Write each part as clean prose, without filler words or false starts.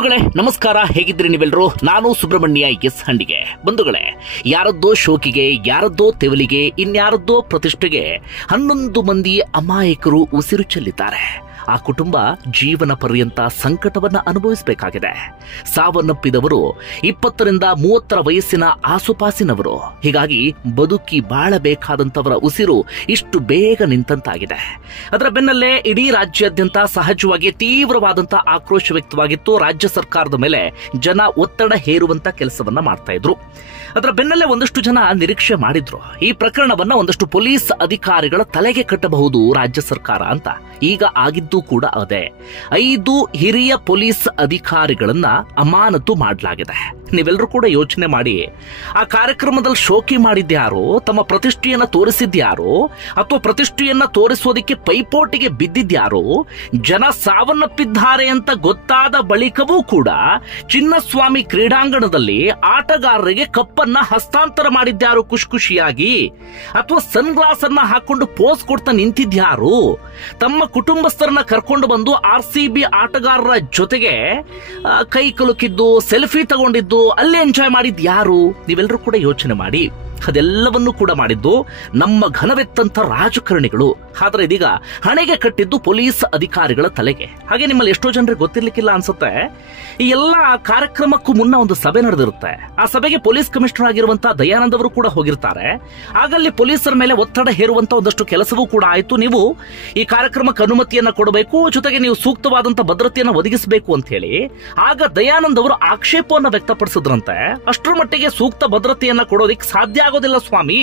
ಬಂಧುಗಳೇ ನಮಸ್ಕಾರ, ಹೇಗಿದ್ರಿ ನೀವೆಲ್ಲರೂ? ನಾನು ಸುಬ್ರಹ್ಮಣ್ಯ ಎಸ್ ಹಂಡಿಗೆ. ಬಂಧುಗಳೇ, ಯಾರದ್ದೋ ಶೋಕಿಗೆ, ಯಾರದ್ದೋ ತೆವಲಿಗೆ, ಇನ್ಯಾರದ್ದೋ ಪ್ರತಿಷ್ಠೆಗೆ 11 ಮಂದಿ ಅಮಾಯಕರು ಉಸಿರು ಚೆಲ್ಲಿದ್ದಾರೆ. ಆ ಕುಟುಂಬ ಜೀವನ ಪರ್ಯಂತ ಸಂಕಟವನ್ನ ಅನುಭವಿಸಬೇಕಾಗಿದೆ. ಸಾವನ್ನಪ್ಪಿದವರು 20 ರಿಂದ 30 ವಯಸ್ಸಿನ ಆಸುಪಾಸಿನವರು. ಹೀಗಾಗಿ ಬದುಕಿ ಬಾಳಬೇಕಾದಂತವರ ಉಸಿರು ಇಷ್ಟು ಬೇಗ ನಿಂತಂತಾಗಿದೆ. ಅದರ ಬೆನ್ನಲ್ಲೇ ಇಡೀ ರಾಜ್ಯಾದ್ಯಂತ ಸಹಜವಾಗಿ ತೀವ್ರವಾದಂತಹ ಆಕ್ರೋಶ ವ್ಯಕ್ತವಾಗಿತ್ತು. ರಾಜ್ಯ ಸರ್ಕಾರದ ಮೇಲೆ ಜನ ಒತ್ತಡ ಹೇರುವಂತ ಕೆಲಸವನ್ನ ಮಾಡ್ತಾ ಇದ್ರು. ಅದರ ಬೆನ್ನಲ್ಲೇ ಒಂದಷ್ಟು ಜನ ನಿರೀಕ್ಷೆ ಮಾಡಿದ್ರು, ಈ ಪ್ರಕರಣವನ್ನ ಒಂದಷ್ಟು ಪೊಲೀಸ್ ಅಧಿಕಾರಿಗಳ ತಲೆಗೆ ಕಟ್ಟಬಹುದು ರಾಜ್ಯ ಸರ್ಕಾರ ಅಂತ. ಈಗ ಆಗಿದ್ದು ಕೂಡ ಅದೇ. 5 ಹಿರಿಯ ಪೊಲೀಸ್ ಅಧಿಕಾರಿಗಳನ್ನ ಅಮಾನತು ಮಾಡಲಾಗಿದೆ. ನೀವೆಲ್ಲರೂ ಕೂಡ ಯೋಚನೆ ಮಾಡಿ, ಆ ಕಾರ್ಯಕ್ರಮದಲ್ಲಿ ಶೋಕಿ ಮಾಡಿದ್ಯಾರೋ, ತಮ್ಮ ಪ್ರತಿಷ್ಠೆಯನ್ನ ತೋರಿಸಿದ್ಯಾರೋ, ಅಥವಾ ಪ್ರತಿಷ್ಠೆಯನ್ನ ತೋರಿಸೋದಿಕ್ಕೆ ಪೈಪೋಟಿಗೆ ಬಿದ್ದಿದ್ಯಾರೋ, ಜನ ಸಾವನ್ನಪ್ಪಿದ್ದಾರೆ ಅಂತ ಗೊತ್ತಾದ ಬಳಿಕವೂ ಕೂಡ ಚಿನ್ನಸ್ವಾಮಿ ಕ್ರೀಡಾಂಗಣದಲ್ಲಿ ಆಟಗಾರರಿಗೆ ಕಪ್ಪನ್ನ ಹಸ್ತಾಂತರ ಮಾಡಿದ್ಯಾರು ಖುಷಿಯಾಗಿ, ಅಥವಾ ಸನ್ ಗ್ಲಾಸ್ ಅನ್ನ ಹಾಕೊಂಡು ಪೋಸ್ ಕೊಡ್ತಾ ನಿಂತಿದ್ಯಾರು, ತಮ್ಮ ಕುಟುಂಬಸ್ಥರನ್ನ ಕರ್ಕೊಂಡು ಬಂದು RCB ಆಟಗಾರರ ಜೊತೆಗೆ ಕೈ ಕಲುಕಿದ್ದು, ಸೆಲ್ಫಿ ತಗೊಂಡಿದ್ದು, ಅಲ್ಲಿ ಎಂಜಾಯ್ ಮಾಡಿದ್ ಯಾರು? ನೀವೆಲ್ಲರೂ ಕೂಡ ಯೋಚನೆ ಮಾಡಿ. ಅದೆಲ್ಲವನ್ನೂ ಕೂಡ ಮಾಡಿದ್ದು ನಮ್ಮ ಘನವೆತ್ತಂತ ರಾಜಕಾರಣಿಗಳು. ಆದ್ರೆ ಇದೀಗ ಹಣೆಗೆ ಕಟ್ಟಿದ್ದು ಪೊಲೀಸ್ ಅಧಿಕಾರಿಗಳ ತಲೆಗೆ. ಹಾಗೆ ನಿಮ್ಮಲ್ಲಿ ಎಷ್ಟೋ ಜನರಿಗೆ ಗೊತ್ತಿರ್ಲಿಕ್ಕಿಲ್ಲ ಅನ್ಸುತ್ತೆ, ಈ ಎಲ್ಲ ಕಾರ್ಯಕ್ರಮಕ್ಕೂ ಮುನ್ನ ಒಂದು ಸಭೆ ನಡೆದಿರುತ್ತೆ. ಆ ಸಭೆಗೆ ಪೊಲೀಸ್ ಕಮಿಷನರ್ ಆಗಿರುವಂತಹ ದಯಾನಂದ್ ಅವರು ಕೂಡ ಹೋಗಿರ್ತಾರೆ. ಆಗಲ್ಲಿ ಪೊಲೀಸರ ಮೇಲೆ ಒತ್ತಡ ಹೇರುವಂತ ಒಂದಷ್ಟು ಕೆಲಸವೂ ಕೂಡ ಆಯ್ತು. ನೀವು ಈ ಕಾರ್ಯಕ್ರಮಕ್ಕೆ ಅನುಮತಿಯನ್ನ ಕೊಡಬೇಕು, ಜೊತೆಗೆ ನೀವು ಸೂಕ್ತವಾದಂತ ಭದ್ರತೆಯನ್ನು ಒದಗಿಸಬೇಕು ಅಂತ ಹೇಳಿ ಆಗ ದಯಾನಂದ್ ಅವರು ಆಕ್ಷೇಪವನ್ನು ವ್ಯಕ್ತಪಡಿಸಿದ್ರಂತೆ. ಅಷ್ಟರ ಮಟ್ಟಿಗೆ ಸೂಕ್ತ ಭದ್ರತೆಯನ್ನ ಕೊಡೋದಿಕ್ಕೆ ಸಾಧ್ಯ ಆಗೋದಿಲ್ಲ ಸ್ವಾಮಿ.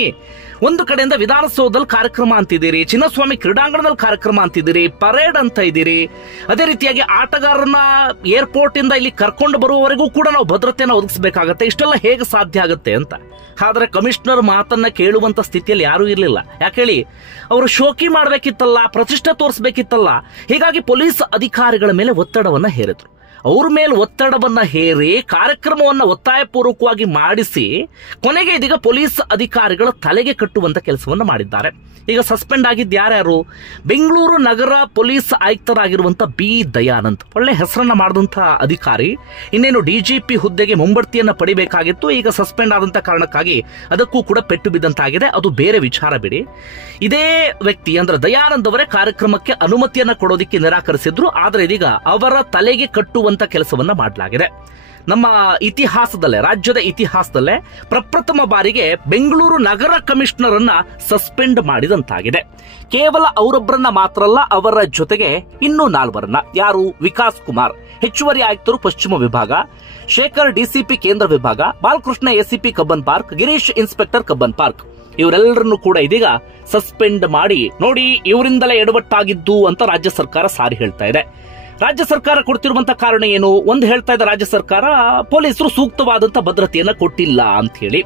ಒಂದು ಕಡೆಯಿಂದ ವಿಧಾನಸೌಧದಲ್ಲಿ ಕಾರ್ಯಕ್ರಮ ಅಂತಿದ್ದೀರಿ, ಚಿನ್ನಸ್ವಾಮಿ ಕ್ರೀಡಾಂಗಣದಲ್ಲಿ ಕಾರ್ಯಕ್ರಮ ಅಂತಿದ್ದೀರಿ, ಪರೇಡ್ ಅಂತ ಇದ್ದೀರಿ, ಅದೇ ರೀತಿಯಾಗಿ ಆಟಗಾರರನ್ನ ಏರ್ಪೋರ್ಟ್ ಇಂದ ಇಲ್ಲಿ ಕರ್ಕೊಂಡು ಬರುವವರೆಗೂ ಕೂಡ ನಾವು ಭದ್ರತೆಯನ್ನು ಒದಗಿಸಬೇಕಾಗತ್ತೆ. ಇಷ್ಟೆಲ್ಲ ಹೇಗೆ ಸಾಧ್ಯ ಆಗುತ್ತೆ ಅಂತ. ಆದ್ರೆ ಕಮಿಷನರ್ ಮಾತನ್ನ ಕೇಳುವಂತ ಸ್ಥಿತಿಯಲ್ಲಿ ಯಾರೂ ಇರಲಿಲ್ಲ. ಯಾಕೆ ಹೇಳಿ, ಅವರು ಶೋಕಿ ಮಾಡಬೇಕಿತ್ತಲ್ಲ, ಪ್ರತಿಷ್ಠೆ ತೋರಿಸಬೇಕಿತ್ತಲ್ಲ. ಹೀಗಾಗಿ ಪೊಲೀಸ್ ಅಧಿಕಾರಿಗಳ ಮೇಲೆ ಒತ್ತಡವನ್ನ ಹೇರಿದ್ರು. ಅವ್ರ ಮೇಲೆ ಒತ್ತಡವನ್ನ ಹೇರಿ ಕಾರ್ಯಕ್ರಮವನ್ನ ಒತ್ತಾಯಪೂರ್ವಕವಾಗಿ ಮಾಡಿಸಿ ಕೊನೆಗೆ ಇದೀಗ ಪೊಲೀಸ್ ಅಧಿಕಾರಿಗಳ ತಲೆಗೆ ಕಟ್ಟುವಂತ ಕೆಲಸವನ್ನ ಮಾಡಿದ್ದಾರೆ. ಈಗ ಸಸ್ಪೆಂಡ್ ಆಗಿದ್ದು ಯಾರ್ಯಾರು? ಬೆಂಗಳೂರು ನಗರ ಪೊಲೀಸ್ ಆಯುಕ್ತರಾಗಿರುವಂತ ಬಿ ದಯಾನಂದ್, ಒಳ್ಳೆ ಹೆಸರನ್ನ ಮಾಡಿದಂತಹ ಅಧಿಕಾರಿ. ಇನ್ನೇನು DGP ಹುದ್ದೆಗೆ ಮುಂಬಡ್ತಿಯನ್ನ ಪಡಿಬೇಕಾಗಿತ್ತು. ಈಗ ಸಸ್ಪೆಂಡ್ ಆದಂತ ಕಾರಣಕ್ಕಾಗಿ ಅದಕ್ಕೂ ಕೂಡ ಪೆಟ್ಟು ಬಿದ್ದಂತಾಗಿದೆ. ಅದು ಬೇರೆ ವಿಚಾರ ಬಿಡಿ. ಇದೇ ವ್ಯಕ್ತಿ ಅಂದ್ರೆ ದಯಾನಂದ್ ಅವರೇ ಕಾರ್ಯಕ್ರಮಕ್ಕೆ ಅನುಮತಿಯನ್ನ ಕೊಡೋದಿಕ್ಕೆ ನಿರಾಕರಿಸಿದ್ರು. ಆದ್ರೆ ಇದೀಗ ಅವರ ತಲೆಗೆ ಕಟ್ಟುವಂತ ಕೆಲಸವನ್ನ ಮಾಡಲಾಗಿದೆ. ನಮ್ಮ ಇತಿಹಾಸದಲ್ಲೇ, ರಾಜ್ಯದ ಇತಿಹಾಸದಲ್ಲೇ ಪ್ರಪ್ರಥಮ ಬಾರಿಗೆ ಬೆಂಗಳೂರು ನಗರ ಕಮಿಷನರ್ ಅನ್ನ ಸಸ್ಪೆಂಡ್ ಮಾಡಿದಂತಾಗಿದೆ. ಕೇವಲ ಅವರೊಬ್ಬರನ್ನ ಮಾತ್ರ ಅಲ್ಲ, ಅವರ ಜೊತೆಗೆ ಇನ್ನೂ 4ರನ್ನ. ಯಾರು? ವಿಕಾಸ್ ಕುಮಾರ್ ಹೆಚ್ಚುವರಿ ಆಯುಕ್ತರು ಪಶ್ಚಿಮ ವಿಭಾಗ, ಶೇಖರ್ DCP ಕೇಂದ್ರ ವಿಭಾಗ, Balakrishna ACP Cubbon park, Girish inspector Cubbon park. ಇವರೆಲ್ಲರನ್ನು ಕೂಡ ಇದೀಗ ಸಸ್ಪೆಂಡ್ ಮಾಡಿ, ನೋಡಿ ಇವರಿಂದಲೇ ಎಡವಟ್ಟಾಗಿದ್ದು ಅಂತ ರಾಜ್ಯ ಸರ್ಕಾರ ಸಾರಿ ಹೇಳ್ತಾ ಇದೆ. ರಾಜ್ಯ ಸರ್ಕಾರ ಕೊಡ್ತಿರುವಂತ ಕಾರಣ ಏನು? ಒಂದು ಹೇಳ್ತಾ ಇದೆ ರಾಜ್ಯ ಸರ್ಕಾರ, ಪೊಲೀಸರು ಸೂಕ್ತವಾದಂತ ಭದ್ರತೆಯನ್ನ ಕೊಟ್ಟಿಲ್ಲ ಅಂತ ಹೇಳಿ.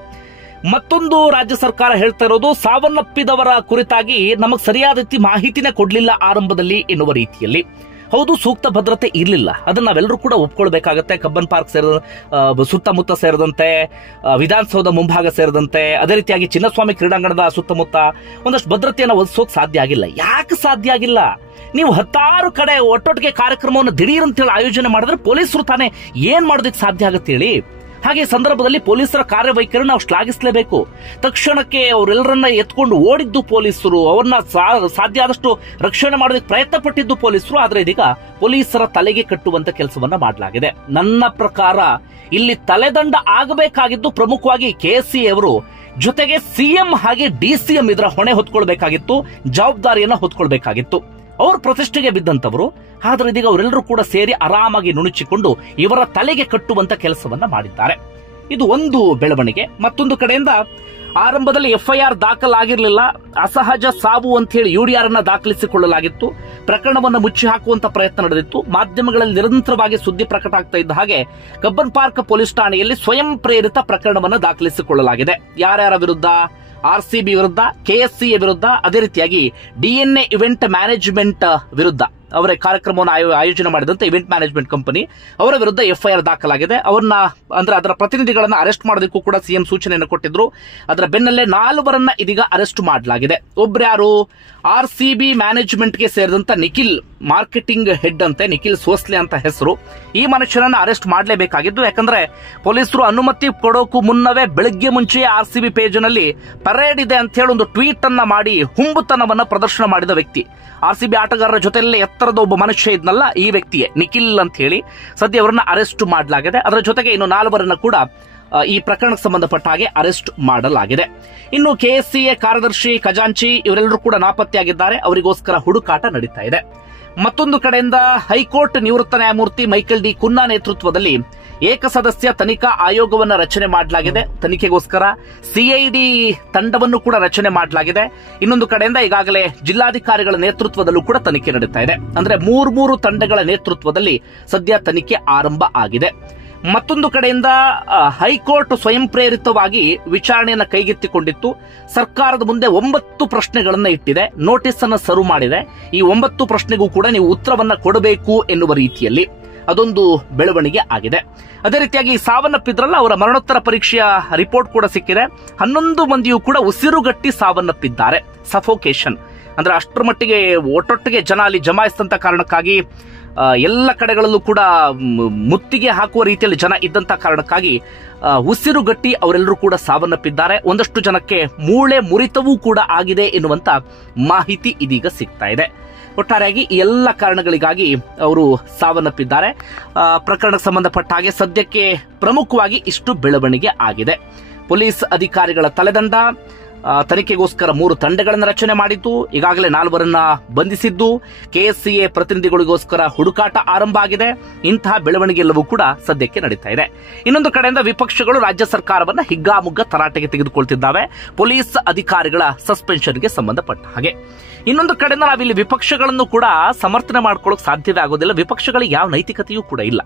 ಮತ್ತೊಂದು ರಾಜ್ಯ ಸರ್ಕಾರ ಹೇಳ್ತಾ ಇರೋದು, ಸಾವನ್ನಪ್ಪಿದವರ ಕುರಿತಾಗಿ ನಮಗೆ ಸರಿಯಾದ ರೀತಿ ಮಾಹಿತಿನೇ ಕೊಡ್ಲಿಲ್ಲ ಆರಂಭದಲ್ಲಿ ಎನ್ನುವ ರೀತಿಯಲ್ಲಿ. ಹೌದು, ಸೂಕ್ತ ಭದ್ರತೆ ಇರಲಿಲ್ಲ, ಅದನ್ನ ನಾವೆಲ್ಲರೂ ಕೂಡ ಒಪ್ಕೊಳ್ಬೇಕಾಗತ್ತೆ. ಕಬ್ಬನ್ ಪಾರ್ಕ್ ಸುತ್ತಮುತ್ತ ಸೇರಿದಂತೆ, ವಿಧಾನಸೌಧ ಮುಂಭಾಗ ಸೇರಿದಂತೆ, ಅದೇ ರೀತಿಯಾಗಿ ಚಿನ್ನಸ್ವಾಮಿ ಕ್ರೀಡಾಂಗಣದ ಸುತ್ತಮುತ್ತ ಒಂದಷ್ಟು ಭದ್ರತೆಯನ್ನು ಒದಗಿಸೋಕೆ ಸಾಧ್ಯ ಆಗಿಲ್ಲ. ಯಾಕೆ ಸಾಧ್ಯ ಆಗಿಲ್ಲ? ನೀವು 10 ಕಡೆ ಒಟ್ಟೊಟ್ಟಿಗೆ ಕಾರ್ಯಕ್ರಮವನ್ನು ದಿಢೀರ್ ಅಂತೇಳಿ ಆಯೋಜನೆ ಮಾಡಿದ್ರೆ ಪೊಲೀಸರು ತಾನೇ ಏನ್ ಮಾಡೋದಕ್ಕೆ ಸಾಧ್ಯ ಆಗುತ್ತೆ ಹೇಳಿ. ಹಾಗೆ ಸಂದರ್ಭದಲ್ಲಿ ಪೊಲೀಸರ ಕಾರ್ಯವೈಖರಿ ನಾವು ಶ್ಲಾಘಿಸಲೇಬೇಕು. ತಕ್ಷಣಕ್ಕೆ ಅವರೆಲ್ಲರನ್ನ ಎತ್ಕೊಂಡು ಓಡಿದ್ದು ಪೊಲೀಸರು, ಅವ್ರನ್ನ ಸಾಧ್ಯ ಆದಷ್ಟು ರಕ್ಷಣೆ ಮಾಡೋದಕ್ಕೆ ಪ್ರಯತ್ನ ಪಟ್ಟಿದ್ದು ಪೊಲೀಸರು. ಆದ್ರೆ ಇದೀಗ ಪೊಲೀಸರ ತಲೆಗೆ ಕಟ್ಟುವಂತ ಕೆಲಸವನ್ನ ಮಾಡಲಾಗಿದೆ. ನನ್ನ ಪ್ರಕಾರ ಇಲ್ಲಿ ತಲೆದಂಡ ಆಗಬೇಕಾಗಿದ್ದು ಪ್ರಮುಖವಾಗಿ KC ಅವರು, ಜೊತೆಗೆ CM ಹಾಗೆ DCM ಇದರ ಹೊಣೆ ಹೊತ್ಕೊಳ್ಬೇಕಾಗಿತ್ತು, ಜವಾಬ್ದಾರಿಯನ್ನ ಹೊತ್ಕೊಳ್ಬೇಕಾಗಿತ್ತು. ಅವ್ರ ಪ್ರತಿಷ್ಠೆಗೆ ಬಿದ್ದಂತವರು. ಆದ್ರೆ ಇದೀಗ ಅವರೆಲ್ಲರೂ ಕೂಡ ಸೇರಿ ಆರಾಮಾಗಿ ನುಣುಚಿಕೊಂಡು ಇವರ ತಲೆಗೆ ಕಟ್ಟುವಂತ ಕೆಲಸವನ್ನ ಮಾಡಿದ್ದಾರೆ. ಇದು ಒಂದು ಬೆಳವಣಿಗೆ. ಮತ್ತೊಂದು ಕಡೆಯಿಂದ ಆರಂಭದಲ್ಲಿ FIR ದಾಖಲಾಗಿರಲಿಲ್ಲ, ಅಸಹಜ ಸಾವು ಅಂತ ಹೇಳಿ UDR ಅನ್ನ ದಾಖಲಿಸಿಕೊಳ್ಳಲಾಗಿತ್ತು. ಪ್ರಕರಣವನ್ನು ಮುಚ್ಚಿ ಹಾಕುವಂತ ಪ್ರಯತ್ನ ನಡೆದಿತ್ತು. ಮಾಧ್ಯಮಗಳಲ್ಲಿ ನಿರಂತರವಾಗಿ ಸುದ್ದಿ ಪ್ರಕಟ ಆಗ್ತಾ ಇದ್ದ ಹಾಗೆ ಕಬ್ಬನ್ ಪಾರ್ಕ್ ಪೊಲೀಸ್ ಠಾಣೆಯಲ್ಲಿ ಸ್ವಯಂ ಪ್ರೇರಿತ ಪ್ರಕರಣವನ್ನು ದಾಖಲಿಸಿಕೊಳ್ಳಲಾಗಿದೆ. ಯಾರ್ಯಾರ ವಿರುದ್ಧ? RCB ವಿರುದ್ಧ, KSCA ವಿರುದ್ಧ, ಅದೇ ರೀತಿಯಾಗಿ DNA ಇವೆಂಟ್ ಮ್ಯಾನೇಜ್ಮೆಂಟ್ ವಿರುದ್ಧ. ಅವರೇ ಕಾರ್ಯಕ್ರಮವನ್ನು ಆಯೋಜನೆ ಮಾಡಿದಂತೆ ಇವೆಂಟ್ ಮ್ಯಾನೇಜ್ಮೆಂಟ್ ಕಂಪನಿ ಅವರ ವಿರುದ್ಧ ಎಫ್ಐಆರ್ ದಾಖಲಾಗಿದೆ. ಅವರನ್ನ ಅಂದ್ರೆ ಅದರ ಪ್ರತಿನಿಧಿಗಳನ್ನ ಅರೆಸ್ಟ್ ಮಾಡೋದಕ್ಕೂ ಕೂಡ ಸಿಎಂ ಸೂಚನೆಯನ್ನು ಕೊಟ್ಟಿದ್ರು. ಅದರ ಬೆನ್ನಲ್ಲೇ 4 ಇದೀಗ ಅರೆಸ್ಟ್ ಮಾಡಲಾಗಿದೆ. ಒಬ್ರು ಯಾರು, RCB ಮ್ಯಾನೇಜ್ಮೆಂಟ್ಗೆ ಸೇರಿದಂತ ನಿಖಿಲ್, ಮಾರ್ಕೆಟಿಂಗ್ ಹೆಡ್ ಅಂತೆ, ನಿಖಿಲ್ ಸೋಸ್ಲೆ ಅಂತ ಹೆಸರು. ಈ ಮನುಷ್ಯನನ್ನ ಅರೆಸ್ಟ್ ಮಾಡಲೇಬೇಕಾಗಿದ್ದು, ಯಾಕಂದ್ರೆ ಪೊಲೀಸರು ಅನುಮತಿ ಕೊಡೋಕು ಮುನ್ನವೇ ಬೆಳಗ್ಗೆ ಮುಂಚೆ RCB ಪೇಜ್ ನಲ್ಲಿ ಪರೇಡ್ ಇದೆ ಅಂತ ಹೇಳಿ ಒಂದು ಟ್ವೀಟ್ ಅನ್ನ ಮಾಡಿ ಹುಂಬುತನವನ್ನ ಪ್ರದರ್ಶನ ಮಾಡಿದ ವ್ಯಕ್ತಿ. RCB ಆಟಗಾರರ ಜೊತೆಯಲ್ಲೇ ಎತ್ತರದ ಒಬ್ಬ ಮನುಷ್ಯ ಇದ್ನಲ್ಲ, ಈ ವ್ಯಕ್ತಿಯೇ ನಿಖಿಲ್ ಅಂತ ಹೇಳಿ ಸದ್ಯ ಅವರನ್ನ ಅರೆಸ್ಟ್ ಮಾಡಲಾಗಿದೆ. ಅದರ ಜೊತೆಗೆ ಇನ್ನು 4 ಕೂಡ ಈ ಪ್ರಕರಣಕ್ಕೆ ಸಂಬಂಧಪಟ್ಟ ಹಾಗೆ ಅರೆಸ್ಟ್ ಮಾಡಲಾಗಿದೆ. ಇನ್ನು KSCA ಕಾರ್ಯದರ್ಶಿ, ಖಜಾಂಚಿ ಇವರೆಲ್ಲರೂ ಕೂಡ ನಾಪತ್ತೆಯಾಗಿದ್ದಾರೆ. ಅವರಿಗೋಸ್ಕರ ಹುಡುಕಾಟ ನಡೀತಾ ಇದೆ. ಮತ್ತೊಂದು ಕಡೆಯಿಂದ ಹೈಕೋರ್ಟ್ ನಿವೃತ್ತ ನ್ಯಾಯಮೂರ್ತಿ ಮೈಕೆಲ್ ಡಿ ಕುನ್ನಾ ನೇತೃತ್ವದಲ್ಲಿ ಏಕಸದಸ್ಯ ತನಿಖಾ ಆಯೋಗವನ್ನು ರಚನೆ ಮಾಡಲಾಗಿದೆ. ತನಿಖೆಗೋಸ್ಕರ CID ತಂಡವನ್ನು ಕೂಡ ರಚನೆ ಮಾಡಲಾಗಿದೆ. ಇನ್ನೊಂದು ಕಡೆಯಿಂದ ಈಗಾಗಲೇ ಜಿಲ್ಲಾಧಿಕಾರಿಗಳ ನೇತೃತ್ವದಲ್ಲೂ ಕೂಡ ತನಿಖೆ ನಡೀತಾ ಇದೆ. ಅಂದ್ರೆ 3 ತಂಡಗಳ ನೇತೃತ್ವದಲ್ಲಿ ಸದ್ಯ ತನಿಖೆ ಆರಂಭ ಆಗಿದೆ. ಮತ್ತೊಂದು ಕಡೆಯಿಂದ ಹೈಕೋರ್ಟ್ ಸ್ವಯಂ ಪ್ರೇರಿತವಾಗಿ ವಿಚಾರಣೆಯನ್ನು ಕೈಗೆತ್ತಿಕೊಂಡಿತ್ತು. ಸರ್ಕಾರದ ಮುಂದೆ 9 ಪ್ರಶ್ನೆಗಳನ್ನ ಇಟ್ಟಿದೆ, ನೋಟಿಸ್ ಅನ್ನು ಸರ್ವ್ ಮಾಡಿದೆ. ಈ 9 ಪ್ರಶ್ನೆಗೂ ಕೂಡ ನೀವು ಉತ್ತರವನ್ನ ಕೊಡಬೇಕು ಎನ್ನುವ ರೀತಿಯಲ್ಲಿ ಅದೊಂದು ಬೆಳವಣಿಗೆ ಆಗಿದೆ. ಅದೇ ರೀತಿಯಾಗಿ ಸಾವನ್ನಪ್ಪಿದ್ರಲ್ಲ, ಅವರ ಮರಣೋತ್ತರ ಪರೀಕ್ಷೆಯ ರಿಪೋರ್ಟ್ ಕೂಡ ಸಿಕ್ಕಿದೆ. 11 ಮಂದಿಯೂ ಕೂಡ ಉಸಿರುಗಟ್ಟಿ ಸಾವನ್ನಪ್ಪಿದ್ದಾರೆ. ಸಫೋಕೇಶನ್ ಅಂದ್ರೆ ಅಷ್ಟರ ಮಟ್ಟಿಗೆ ಒಟ್ಟೊಟ್ಟಿಗೆ ಜನ ಅಲ್ಲಿ ಜಮಾಯಿಸಿದಂತ ಕಾರಣಕ್ಕಾಗಿ ಎಲ್ಲ ಕಡೆಗಳಲ್ಲೂ ಕೂಡ ಮುತ್ತಿಗೆ ಹಾಕುವ ರೀತಿಯಲ್ಲಿ ಜನ ಇದ್ದಂತ ಕಾರಣಕ್ಕಾಗಿ ಉಸಿರುಗಟ್ಟಿ ಅವರೆಲ್ಲರೂ ಕೂಡ ಸಾವನ್ನಪ್ಪಿದ್ದಾರೆ. ಒಂದಷ್ಟು ಜನಕ್ಕೆ ಮೂಳೆ ಮುರಿತವೂ ಕೂಡ ಆಗಿದೆ ಎನ್ನುವಂತ ಮಾಹಿತಿ ಇದೀಗ ಸಿಗ್ತಾ ಇದೆ. ಒಟ್ಟಾರೆಯಾಗಿ ಈ ಎಲ್ಲ ಕಾರಣಗಳಿಗಾಗಿ ಅವರು ಸಾವನ್ನಪ್ಪಿದ್ದಾರೆ. ಪ್ರಕರಣಕ್ಕೆ ಸಂಬಂಧಪಟ್ಟ ಹಾಗೆ ಸದ್ಯಕ್ಕೆ ಪ್ರಮುಖವಾಗಿ ಇಷ್ಟು ಬೆಳವಣಿಗೆ ಆಗಿದೆ. ಪೊಲೀಸ್ ಅಧಿಕಾರಿಗಳ ತಲೆದಂಡ, ತನಿಖೆಗೋಸ್ಕರ 3 ತಂಡಗಳನ್ನು ರಚನೆ ಮಾಡಿದ್ದು, ಈಗಾಗಲೇ 4 ಬಂಧಿಸಿದ್ದು, KSCA ಪ್ರತಿನಿಧಿಗಳಿಗೋಸ್ಕರ ಹುಡುಕಾಟ ಆರಂಭ ಆಗಿದೆ. ಇಂತಹ ಬೆಳವಣಿಗೆ ಎಲ್ಲವೂ ಕೂಡ ಸದ್ಯಕ್ಕೆ ನಡೀತಾ ಇದೆ. ಇನ್ನೊಂದು ಕಡೆಯಿಂದ ವಿಪಕ್ಷಗಳು ರಾಜ್ಯ ಸರ್ಕಾರವನ್ನ ಹಿಗ್ಗಾಮುಗ್ಗ ತರಾಟೆಗೆ ತೆಗೆದುಕೊಳ್ತಿದ್ದಾವೆ, ಪೊಲೀಸ್ ಅಧಿಕಾರಿಗಳ ಸಸ್ಪೆನ್ಷನ್ಗೆ ಸಂಬಂಧಪಟ್ಟ ಹಾಗೆ. ಇನ್ನೊಂದು ಕಡೆಯಿಂದ ನಾವಿಲ್ಲಿ ವಿಪಕ್ಷಗಳನ್ನು ಕೂಡ ಸಮರ್ಥನೆ ಮಾಡ್ಕೊಳ್ಳೋಕೆ ಸಾಧ್ಯವೇ ಆಗೋದಿಲ್ಲ. ವಿಪಕ್ಷಗಳಿಗೆ ಯಾವ ನೈತಿಕತೆಯೂ ಕೂಡ ಇಲ್ಲ.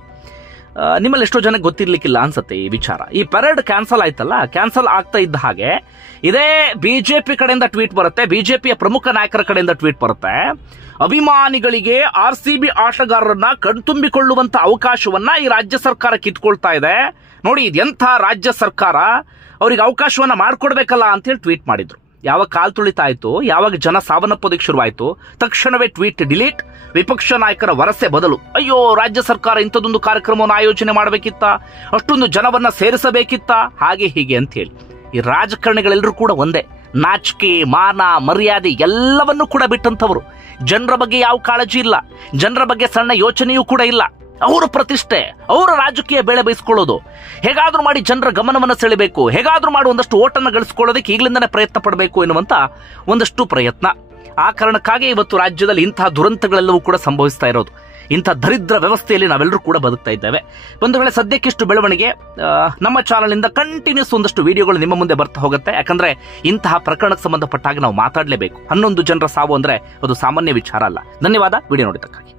ನಿಮ್ಮಲ್ಲಿ ಎಷ್ಟೋ ಜನಕ್ಕೆ ಗೊತ್ತಿರ್ಲಿಕ್ಕಿಲ್ಲ ಅನ್ಸುತ್ತೆ ಈ ವಿಚಾರ. ಈ ಪರೇಡ್ ಕ್ಯಾನ್ಸಲ್ ಆಯ್ತಲ್ಲ, ಕ್ಯಾನ್ಸಲ್ ಆಗ್ತಾ ಇದ್ದ ಹಾಗೆ ಇದೇ ಬಿಜೆಪಿ ಕಡೆಯಿಂದ ಟ್ವೀಟ್ ಬರುತ್ತೆ, ಬಿಜೆಪಿಯ ಪ್ರಮುಖ ನಾಯಕರ ಕಡೆಯಿಂದ ಟ್ವೀಟ್ ಬರುತ್ತೆ. ಅಭಿಮಾನಿಗಳಿಗೆ RCB ಆಟಗಾರರನ್ನ ಕಣ್ತುಂಬಿಕೊಳ್ಳುವಂತ ಅವಕಾಶವನ್ನ ಈ ರಾಜ್ಯ ಸರ್ಕಾರ ಕಿತ್ಕೊಳ್ತಾ ಇದೆ. ನೋಡಿ, ಇದೆಂಥ ರಾಜ್ಯ ಸರ್ಕಾರ, ಅವರಿಗೆ ಅವಕಾಶವನ್ನ ಮಾಡ್ಕೊಡ್ಬೇಕಲ್ಲ ಅಂತ ಹೇಳಿ ಟ್ವೀಟ್ ಮಾಡಿದ್ರು. ಯಾವಾಗ ಕಾಲ್ ತುಳಿತಾಯ್ತು, ಯಾವಾಗ ಜನ ಸಾವನ್ನಪ್ಪೋದಕ್ಕೆ ಶುರುವಾಯ್ತು, ತಕ್ಷಣವೇ ಟ್ವೀಟ್ ಡಿಲೀಟ್. ವಿಪಕ್ಷ ನಾಯಕರ ವರಸೆ ಬದಲು, ಅಯ್ಯೋ ರಾಜ್ಯ ಸರ್ಕಾರ ಇಂಥದೊಂದು ಕಾರ್ಯಕ್ರಮವನ್ನು ಆಯೋಜನೆ ಮಾಡಬೇಕಿತ್ತ, ಅಷ್ಟೊಂದು ಜನವನ್ನ ಸೇರಿಸಬೇಕಿತ್ತ, ಹಾಗೆ ಹೀಗೆ ಅಂತ ಹೇಳಿ. ಈ ರಾಜಕಾರಣಿಗಳೆಲ್ಲರೂ ಕೂಡ ಒಂದೇ, ನಾಚಿಕೆ, ಮಾನ, ಮರ್ಯಾದೆ ಎಲ್ಲವನ್ನೂ ಕೂಡ ಬಿಟ್ಟಂತವರು. ಜನರ ಬಗ್ಗೆ ಯಾವ ಕಾಳಜಿ ಇಲ್ಲ, ಜನರ ಬಗ್ಗೆ ಸಣ್ಣ ಯೋಚನೆಯೂ ಕೂಡ ಇಲ್ಲ. ಅವರ ಪ್ರತಿಷ್ಠೆ, ಅವರ ರಾಜಕೀಯ ಬೆಳೆ ಬಯಸ್ಕೊಳ್ಳೋದು, ಹೇಗಾದ್ರೂ ಮಾಡಿ ಜನರ ಗಮನವನ್ನು ಸೆಳೆಬೇಕು, ಹೇಗಾದ್ರೂ ಮಾಡಿ ಒಂದಷ್ಟು ಓಟನ್ನು ಗಳಿಸಿಕೊಳ್ಳೋದಕ್ಕೆ ಈಗಲಿಂದನೇ ಪ್ರಯತ್ನ ಪಡಬೇಕು ಎನ್ನುವಂತ ಒಂದಷ್ಟು ಪ್ರಯತ್ನ. ಆ ಕಾರಣಕ್ಕಾಗಿ ಇವತ್ತು ರಾಜ್ಯದಲ್ಲಿ ಇಂತಹ ದುರಂತಗಳೆಲ್ಲವೂ ಕೂಡ ಸಂಭವಿಸ್ತಾ ಇರೋದು. ಇಂಥ ದರಿದ್ರ ವ್ಯವಸ್ಥೆಯಲ್ಲಿ ನಾವೆಲ್ಲರೂ ಕೂಡ ಬದುಕ್ತಾ ಇದ್ದೇವೆ. ಒಂದು ವೇಳೆ ಸದ್ಯಕ್ಕಿಷ್ಟು ಬೆಳವಣಿಗೆ, ನಮ್ಮ ಚಾನಲ್ನಿಂದ ಕಂಟಿನ್ಯೂಸ್ ಒಂದಷ್ಟು ವಿಡಿಯೋಗಳು ನಿಮ್ಮ ಮುಂದೆ ಬರ್ತಾ ಹೋಗುತ್ತೆ. ಯಾಕಂದ್ರೆ ಇಂತಹ ಪ್ರಕರಣಕ್ಕೆ ಸಂಬಂಧಪಟ್ಟ ಹಾಗೆ ನಾವು ಮಾತಾಡಲೇಬೇಕು. 11 ಜನರ ಸಾವು ಅಂದ್ರೆ ಅದು ಸಾಮಾನ್ಯ ವಿಚಾರ ಅಲ್ಲ. ಧನ್ಯವಾದ ವಿಡಿಯೋ ನೋಡಿದ್ದಕ್ಕಾಗಿ.